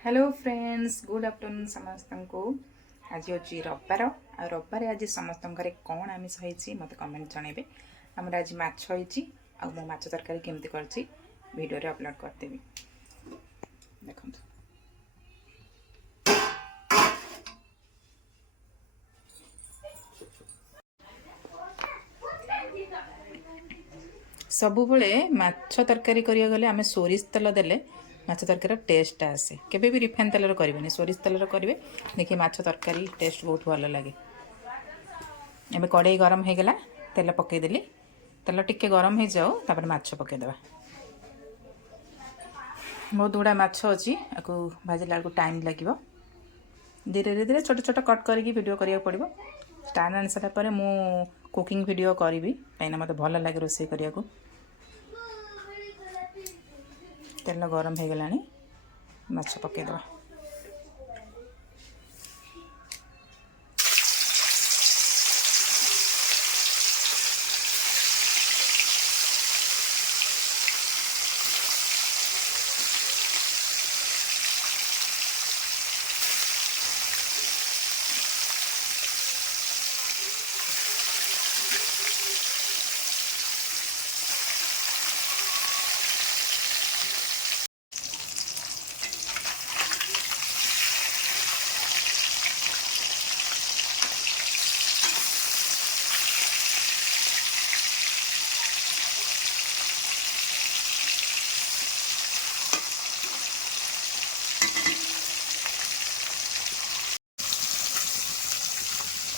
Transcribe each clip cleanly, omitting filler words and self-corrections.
Hello friends, good afternoon समस्त को। आज हूँ रविवार आ रविवार आज समस्त घरे कौन आमिष होती मत कमेंट जनइबे। आमर आज माछ होती मो माछ तरकारी केमती करछि वीडियो रे अपलोड करदेवी। देखो सबु बेले माछ तरकारी करिया गले आमे सोरिष तेल देले माछ तरकारी टेस्ट आसे। केबे भी रिफाइन तेल करेंगे, सोरिष तेल करेंगे, देखिए माछ तरकारी टेस्ट बहुत भल लगे। एबे कड़ाई गरम हो गला, तेल पकईदेली, तेल टिके गरम हो जाओ तापर माछ पकईदेवा। बहुत गुड़ा माछ अच्छी आपको भाजिला बेलू टाइम लगे, धीरे धीरे छोट छोट कट करके वीडियो करिया पड़ो। स्टार आनी सारा मु कुकिंग वीडियो करी कहीं मत भल लगे रोषे करिया को। तेल गरम हो गला, माछ पकईदेवा।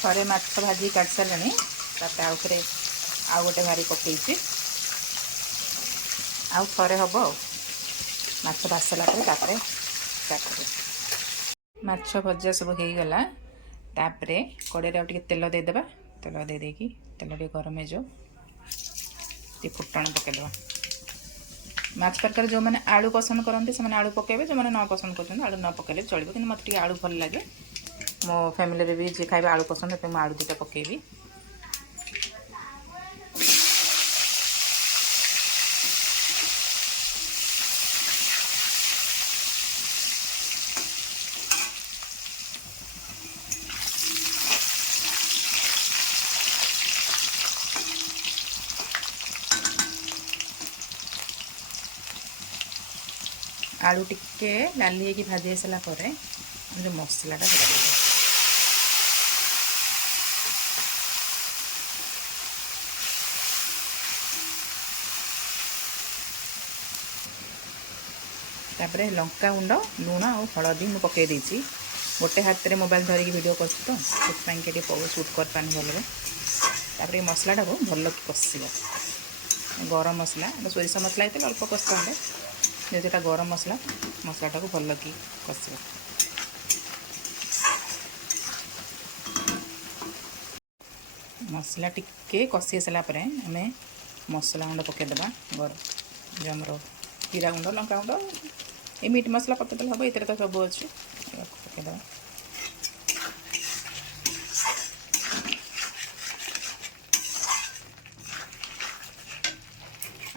थरे माछ भाजी काट सारे तापर आउ गोटे भारी पकईची आउ थरे हम माछ भाज सारा माछ भजा सब हो गला। तापरे कड़े आउ तेल देदेबा, तेल दे देकी तेल टे गरम हो जाओ, फुटण पकईदेवा। माछ तरकारी जो मैंने आलू पसंद करते से आलू पकेबे, जो मैंने न पसंद कर आलू न पकेले चलो, कि मत आलू भल लगे। मो फैमिली रे भी जे खाइबे आलू पसंद है आलू दुटा पकेबी। आलू टिके लाली होगी भाजी सारा जो मसलाटा तापरे लंका गुंड लुण और हलदी मु पकई देछि। गोटे हाथ में मोबाइल धरिकी वीडियो कर तो शूट कर पानी भल। तापर ये मसलाटा को भल कि कषिब। गरम मसला सोरिष मसला होते अल्प कषिते, जेटा गरम मसला मसलाटा को भल कि कषिब। मसला टिके कषि सारापर आम मसला गुंड पकईदेवा। गरम जो आमर जीरा गुंड लंका गुंड ये मीट मसला पकईदे हम, ये तो सब अच्छे पकईदेवा।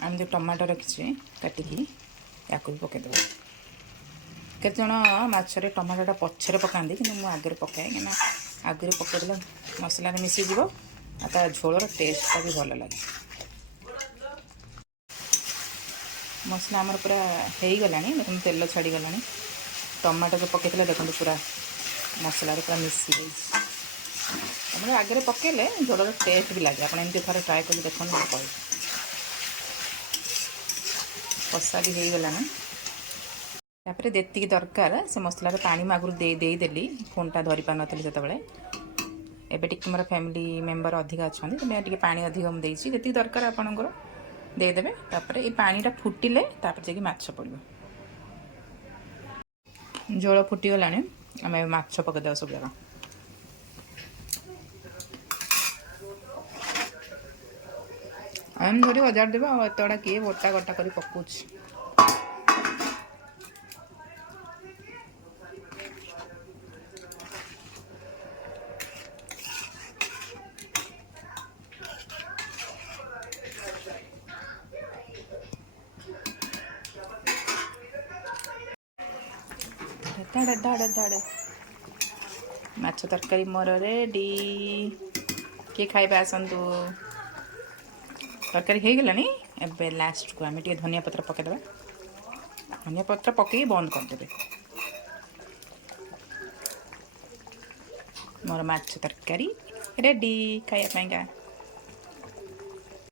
आम जो टमाटो रखी काटिकी या पकईदेवा। केत जन माछरे टमाटोटा पछरे पकाती कि आगे पकाए, कि आगे पकईदे मसला मिसीज आ झोलर टेस्टा भी भल लगे। मसला आमर पूरा हो गला, देखो तेल छाड़ी गला। टमाटो जो पकईले देखो पूरा मसला पूरा मिसी गई। आगे पकईले झोलर टेस्ट भी लगे। आप एमती थे ट्राए कर देखो कह कषा भी हो गला। तापर जी दरकार से मसलार पानी आगुरी देदेली, फोनटा धरी पार नी जो एबे टिक मोर फैमिली मेंबर अधिक अच्छा तो पानी अधिक मुझे जी दरकार आपणकर देदेवे। तापर ये पानीटा फुटिले तापर जाकि माछ पड़ो। झोल फुटीगला आम माछ पकईदेवा सब जगह। आम धरी हजार देवा एतटा किए गोटा गोटा कर पकाउछ। धड़ धड़ धड़ माछ तरकारी मोर रेडी किए खाइबा आसतु तरकारी हो गलानी एबे लास्ट को आम धनिया पत्र पकईदे धनिया पत्र पकई बंद करदे मोर माछ तरकारी रेडी खाइबा